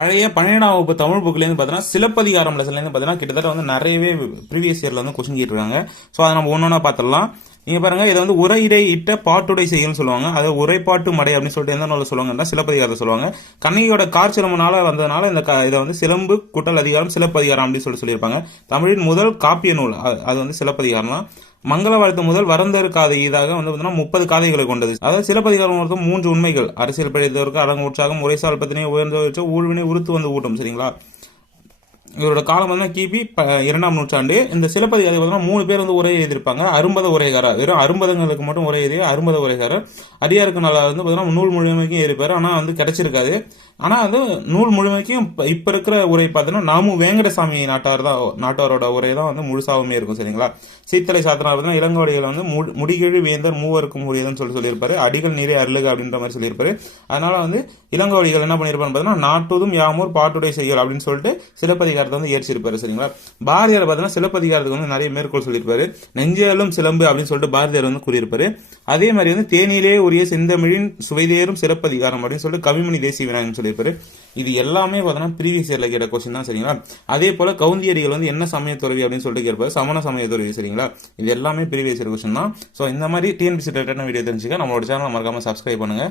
பழைய 12ஆம் வகுப்பு தமிழ் புக்லேருந்து பார்த்தீங்கன்னா சிலப்பதிகாரம் லெசன்லேருந்து பார்த்தீங்கன்னா கிட்டத்தட்ட வந்து நிறையவே ப்ரீவியஸ் இயர்ல வந்து கொஸ்டின் கேட்டிருக்காங்க. ஸோ அதை நம்ம ஒன்று ஒன்றா பார்த்துடலாம். நீங்க பாருங்க, இதை வந்து உரையிடை இட்ட பாட்டுடை செய்யல்னு சொல்லுவாங்க. அதை உரைப்பாட்டு மடை அப்படின்னு சொல்லிட்டு எந்த நூலில் சொல்லுவாங்கன்னா சிலப்பதிகாரத்தை சொல்லுவாங்க. கண்ணியோட காற்சிலம்பனால வந்ததுனால இதை வந்து சிலம்பு கூட்டல் அதிகாரம் சிலப்பதிகாரம் அப்படின்னு சொல்லியிருப்பாங்க. தமிழின் முதல் காப்பிய நூல் அது வந்து சிலப்பதிகாரம் தான். மங்கள வாழ்த்து முதல் வரந்தரு காதை இதாக வந்து 30 காதைகளை கொண்டது. அதாவது சிலப்பதிகாரம் வந்து 3 உண்மைகள்: அரசியல் பிழைத்தவருக்கு அரங்கு உற்சாகம், உரைசால் பத்தினே உயர்ந்த ஊழ்வினை உறுத்து வந்து ஊட்டும். சரிங்களா? இவரோட காலம் வந்து கிபி 2ஆம் நூற்றாண்டு. இந்த சிலப்பதிகாரத்தை பார்த்தீங்கன்னா 3 பேர் வந்து உரை எழுதியிருப்பாங்க. அரும்பத உரைகாரர், வெறும் அரும்பதங்களுக்கு மட்டும் உரை எழுதிய அரும்பத உரைகாரர். அடியாருக்கு நல்லா வந்து பார்த்தீங்கன்னா நூல் முழுமைக்கும் எழுதிப்பாரு. ஆனால் வந்து கிடைச்சிருக்காது. ஆனால் வந்து நூல் முழுமைக்கும் இப்போ இருக்கிற உரை பார்த்தீங்கன்னா நாமு வேங்கடசாமி நாட்டாரோட உரை தான் வந்து முழுசாவுமே இருக்கும். சரிங்களா? சீத்தலை சாத்தனார் பார்த்தீங்கன்னா இளங்கோடிகள் வந்து முடிகிழி வேந்தர் மூவருக்கும் உரியதுன்னு சொல்லியிருப்பாரு. அடிகள் நீரே அருளுக அப்படின்ற மாதிரி சொல்லியிருப்பாரு. அதனால வந்து இளங்கோடிகள் என்ன பண்ணியிருப்பாரு பார்த்தீங்கன்னா நாட்டுதும் யாமூர் பாட்டுடை செய்யல் அப்படின்னு சொல்லிட்டு சிலப்பதிகாரத்தை வந்து ஏற்றிருப்பாரு. சரிங்களா? பாரதியார் பார்த்தீங்கன்னா சிலப்பதிகாரத்துக்கு வந்து நிறைய மேற்கோள் சொல்லியிருப்பாரு. நெஞ்சலும் சிலம்பு அப்படின்னு சொல்லிட்டு பாரதியார் வந்து கூறியிருப்பாரு. அதே மாதிரி வந்து தேனிலே உரிய செந்தமிழின் சுவைதேறும் சிலப்பதிகாரம் அப்படின்னு சொல்லிட்டு கவிமணி தேசிய விநாயகன் சொல்லியிருப்பாரு. இது எல்லாமே பார்த்தீங்கன்னா ப்ரீவியஸ் இயர்ல கேட்ட கொஸ்டின் தான். சரிங்களா? அதே போல கவுந்தியடிகள் வந்து என்ன சமய துறவி அப்படின்னு சொல்லிட்டு கேட்பாரு. சமண சமய துறவி. சரிங்களா? இது எல்லாமே ப்ரீவியஸ் இயர் கொஸ்டின் தான். ஸோ இந்த மாதிரி டிஎன்பிசி ரிலேட்டடான வீடியோ தெரிஞ்சுக்க நம்மளோட சேனலை மறக்காம சப்ஸ்கிரைப் பண்ணுங்க.